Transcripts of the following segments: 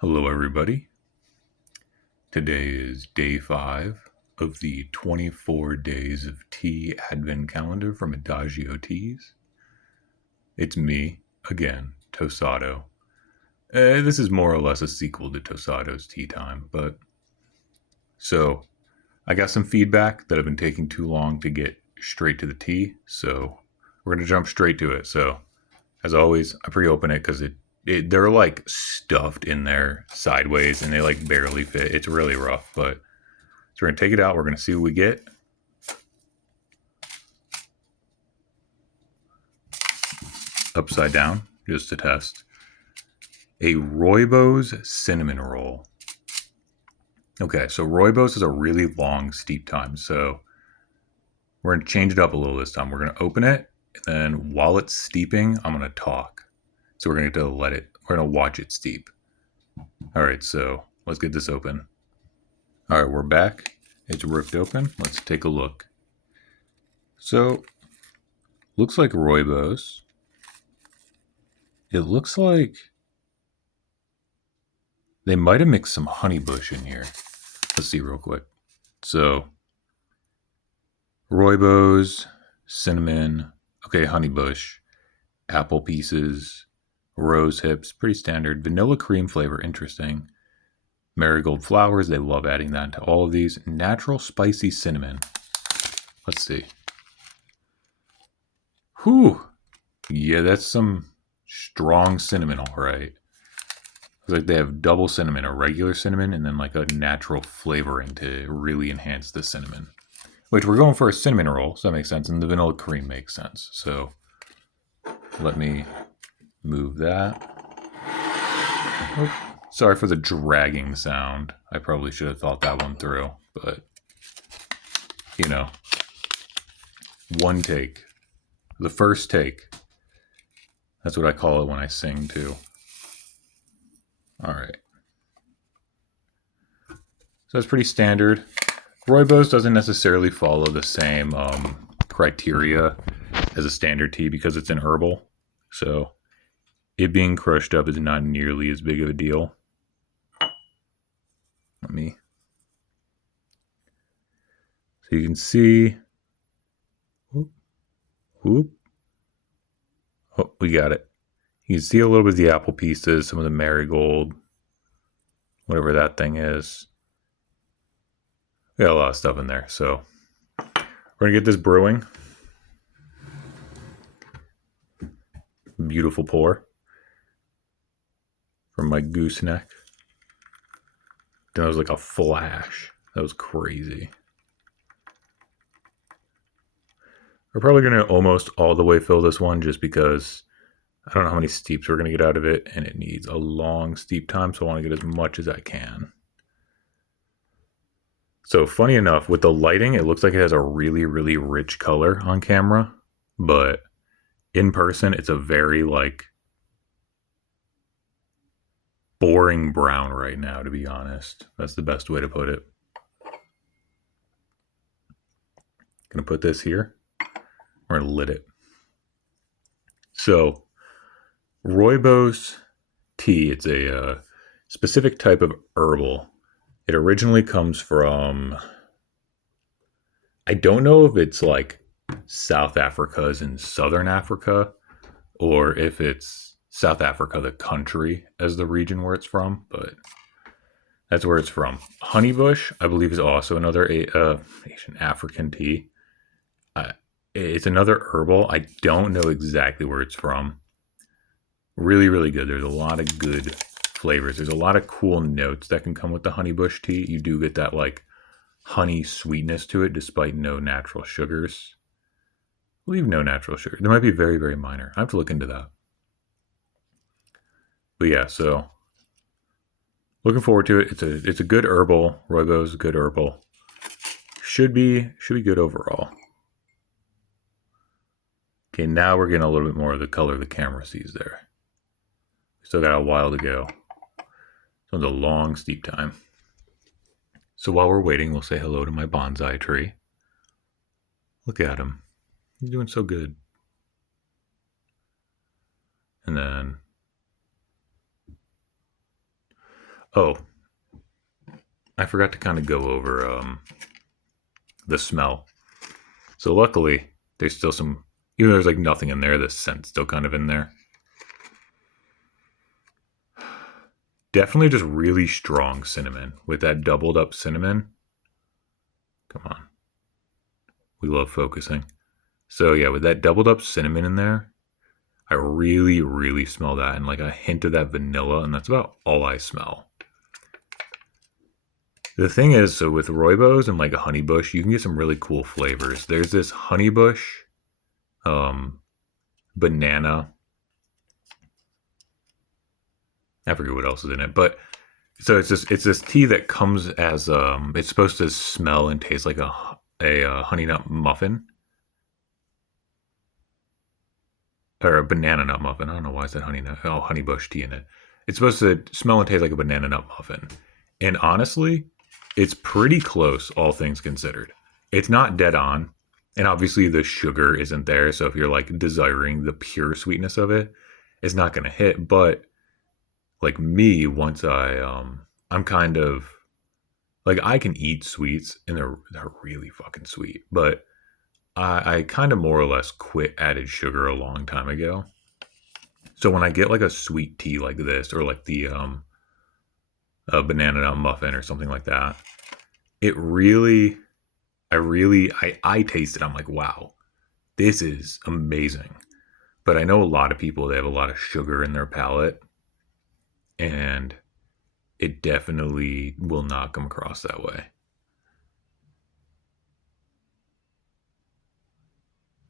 Hello, everybody. Today is day 5 of the 24 Days of Tea Advent Calendar from Adagio Teas. It's me, again, Tosado. This is more or less a sequel to Tosado's Tea Time, but so I got some feedback that I've been taking too long to get straight to the tea, so we're going to jump straight to it. So, as always, I pre-open it because they're like stuffed in there sideways and they like barely fit. It's really rough, but so we're gonna take it out. We're gonna see what we get. Upside down, just to test. A Rooibos cinnamon roll. Okay, so Rooibos is a really long steep time, so we're gonna change it up a little this time. We're gonna open it, and then while it's steeping, I'm gonna talk. So we're gonna get to let it. We're gonna watch it steep. All right, so let's get this open. All right, we're back. It's ripped open. Let's take a look. So, looks like Rooibos. It looks like they might have mixed some honeybush in here. Let's see real quick. So, Rooibos, cinnamon, okay, honeybush, apple pieces, rose hips, pretty standard. Vanilla cream flavor, interesting. Marigold flowers, they love adding that into all of these. Natural spicy cinnamon. Let's see. Whew. Yeah, that's some strong cinnamon, all right. Looks like they have double cinnamon, a regular cinnamon, and then like a natural flavoring to really enhance the cinnamon. Which we're going for a cinnamon roll, so that makes sense, and the vanilla cream makes sense. So let me move that. Oh, sorry for the dragging sound. I probably should have thought that one through, but you know, one take. The first take. That's what I call it when I sing too. All right. So that's pretty standard. Rooibos doesn't necessarily follow the same criteria as a standard tea because it's an herbal. So it being crushed up is not nearly as big of a deal. Let me. So you can see. Whoop, whoop. Oh, we got it. You can see a little bit of the apple pieces, some of the marigold, whatever that thing is. We got a lot of stuff in there. So we're going to get this brewing. Beautiful pour from my gooseneck. That was like a flash. That was crazy. We're probably going to almost all the way fill this one just because I don't know how many steeps we're going to get out of it, and it needs a long steep time, so I want to get as much as I can. So funny enough, with the lighting, it looks like it has a really, really rich color on camera, but in person, it's a very like boring brown right now, to be honest. That's the best way to put it. Gonna put this here. We're gonna lit it. So, Rooibos tea, it's a specific type of herbal. It originally comes from, I don't know if it's like South Africa as in Southern Africa, or if it's South Africa, the country, as the region where it's from, but that's where it's from. Honeybush, I believe, is also another Asian African tea. It's another herbal. I don't know exactly where it's from. Really, really good. There's a lot of good flavors. There's a lot of cool notes that can come with the honeybush tea. You do get that like honey sweetness to it despite no natural sugars. I believe no natural sugar. There might be very, very minor. I have to look into that. But yeah, so looking forward to it. It's a good herbal. Rooibos is a good herbal. Should be good overall. Okay, now we're getting a little bit more of the color the camera sees there. Still got a while to go. This one's a long, steep time. So while we're waiting, we'll say hello to my bonsai tree. Look at him. He's doing so good. And then Oh, I forgot to kind of go over the smell. So luckily, there's still some, even though there's like nothing in there, the scent's still kind of in there. Definitely just really strong cinnamon with that doubled up cinnamon. Come on. We love focusing. So yeah, with that doubled up cinnamon in there, I really, really smell that and like a hint of that vanilla, and that's about all I smell. The thing is, so with rooibos and like a honeybush, you can get some really cool flavors. There's this honeybush, um, banana. I forget what else is in it, but so it's this tea that comes as it's supposed to smell and taste like a honey nut muffin or a banana nut muffin. I don't know why I said honey nut. Oh, honey bush tea in it. It's supposed to smell and taste like a banana nut muffin. And honestly, it's pretty close, all things considered. It's not dead on. And obviously, the sugar isn't there. So if you're like desiring the pure sweetness of it, it's not going to hit. But like me, once I'm kind of like I can eat sweets and they're really fucking sweet. But I kind of more or less quit added sugar a long time ago. So when I get like a sweet tea like this, or like the a banana nut muffin or something like that, it really, I taste it. I'm like, wow, this is amazing. But I know a lot of people, they have a lot of sugar in their palate, and it definitely will not come across that way.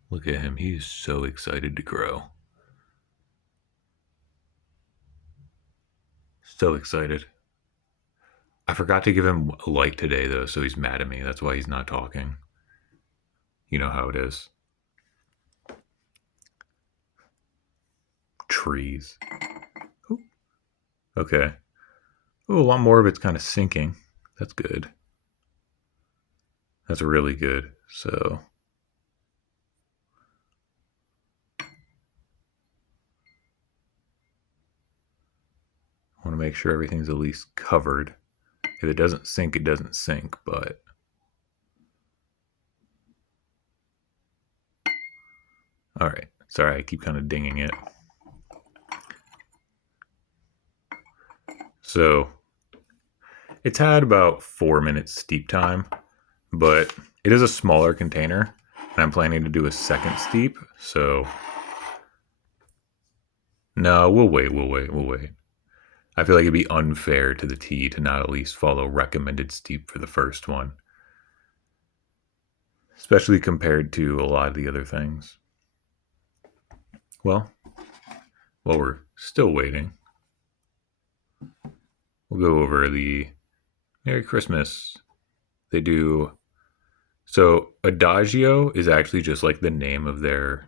Look at him. He's so excited to grow. So excited. I forgot to give him light today, though, so he's mad at me. That's why he's not talking. You know how it is. Trees. Ooh. Okay. Oh, a lot more of it's kind of sinking. That's good. That's really good. So, I want to make sure everything's at least covered. If it doesn't sink, it doesn't sink, but. All right. Sorry, I keep kind of dinging it. So, it's had about 4 minutes steep time, but it is a smaller container, and I'm planning to do a second steep. So, no, we'll wait. I feel like it'd be unfair to the tea to not at least follow recommended steep for the first one, especially compared to a lot of the other things. Well, while we're still waiting, we'll go over the Merry Christmas. They do so. Adagio is actually just like the name of the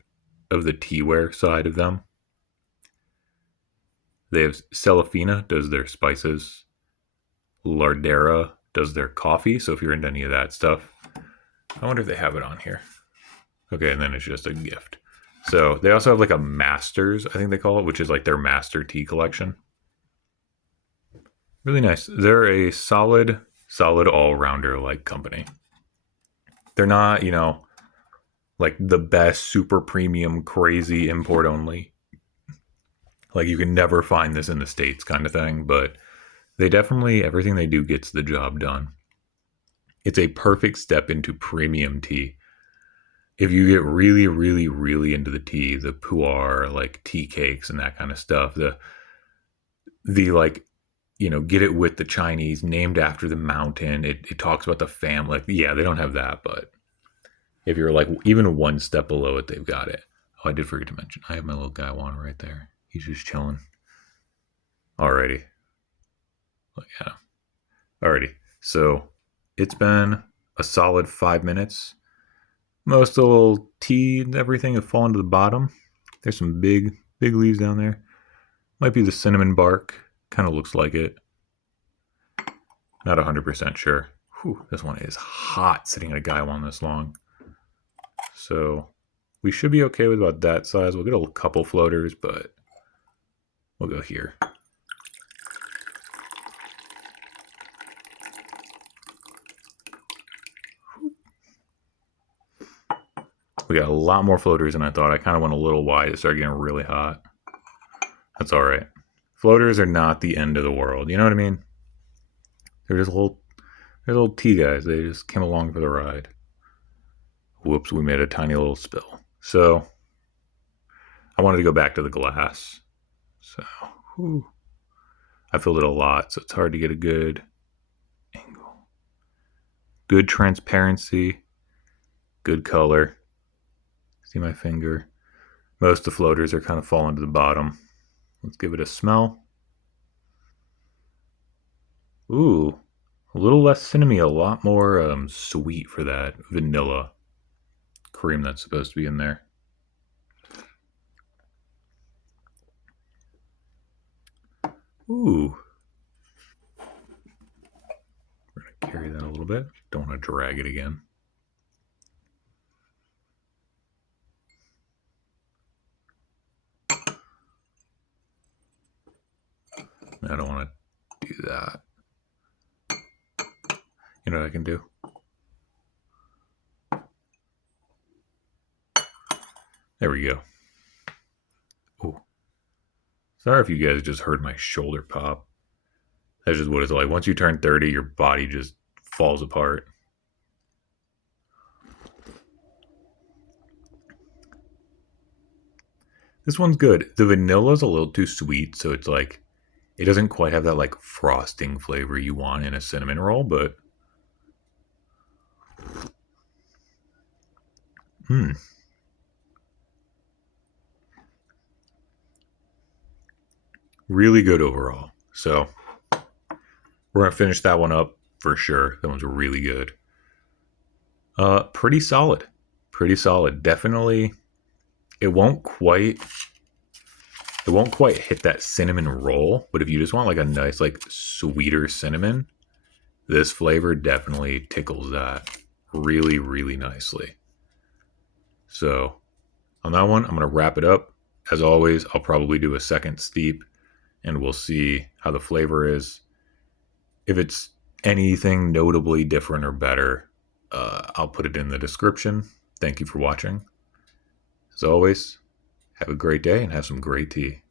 teaware side of them. They have Celafina does their spices. Lardera does their coffee. So if you're into any of that stuff, I wonder if they have it on here. Okay, and then it's just a gift. So they also have like a masters, I think they call it, which is like their master tea collection. Really nice. They're a solid all rounder like company. They're not, like the best super premium crazy import only. Like you can never find this in the States kind of thing, but they definitely, everything they do gets the job done. It's a perfect step into premium tea. If you get really, really, really into the tea, the pu'er, like tea cakes and that kind of stuff, the like, get it with the Chinese, named after the mountain. It talks about the family. Like, yeah, they don't have that, but if you're like even one step below it, they've got it. Oh, I did forget to mention, I have my little Gaiwan right there. He's just chilling. Alrighty. Yeah. Alrighty. So it's been a solid 5 minutes. Most of the little tea and everything have fallen to the bottom. There's some big leaves down there. Might be the cinnamon bark. Kind of looks like it. Not 100% sure. Whew, this one is hot sitting at a Gaiwan this long. So we should be okay with about that size. We'll get a couple floaters, but we'll go here. We got a lot more floaters than I thought. I kind of went a little wide. It started getting really hot. That's all right. Floaters are not the end of the world. You know what I mean? They're just little tea guys. They just came along for the ride. Whoops, we made a tiny little spill. So I wanted to go back to the glass. So whew, I filled it a lot, so it's hard to get a good angle. Good transparency, good color. See my finger? Most of the floaters are kind of falling to the bottom. Let's give it a smell. Ooh, a little less cinnamon, a lot more sweet for that vanilla cream that's supposed to be in there. Ooh. We're going to carry that a little bit. Don't want to drag it again. I don't want to do that. You know what I can do? There we go. Ooh. Sorry if you guys just heard my shoulder pop. That's just what it's like. Once you turn 30, your body just falls apart. This one's good. The vanilla's a little too sweet, so it's like it doesn't quite have that like frosting flavor you want in a cinnamon roll, but really good overall. So we're gonna finish that one up for sure. That one's really good. Pretty solid. Pretty solid. Definitely it won't quite hit that cinnamon roll, but if you just want like a nice like sweeter cinnamon, this flavor definitely tickles that really, really nicely. So on that one, I'm going to wrap it up. As always, I'll probably do a second steep and we'll see how the flavor is. If it's anything notably different or better, I'll put it in the description. Thank you for watching. As always, have a great day and have some great tea.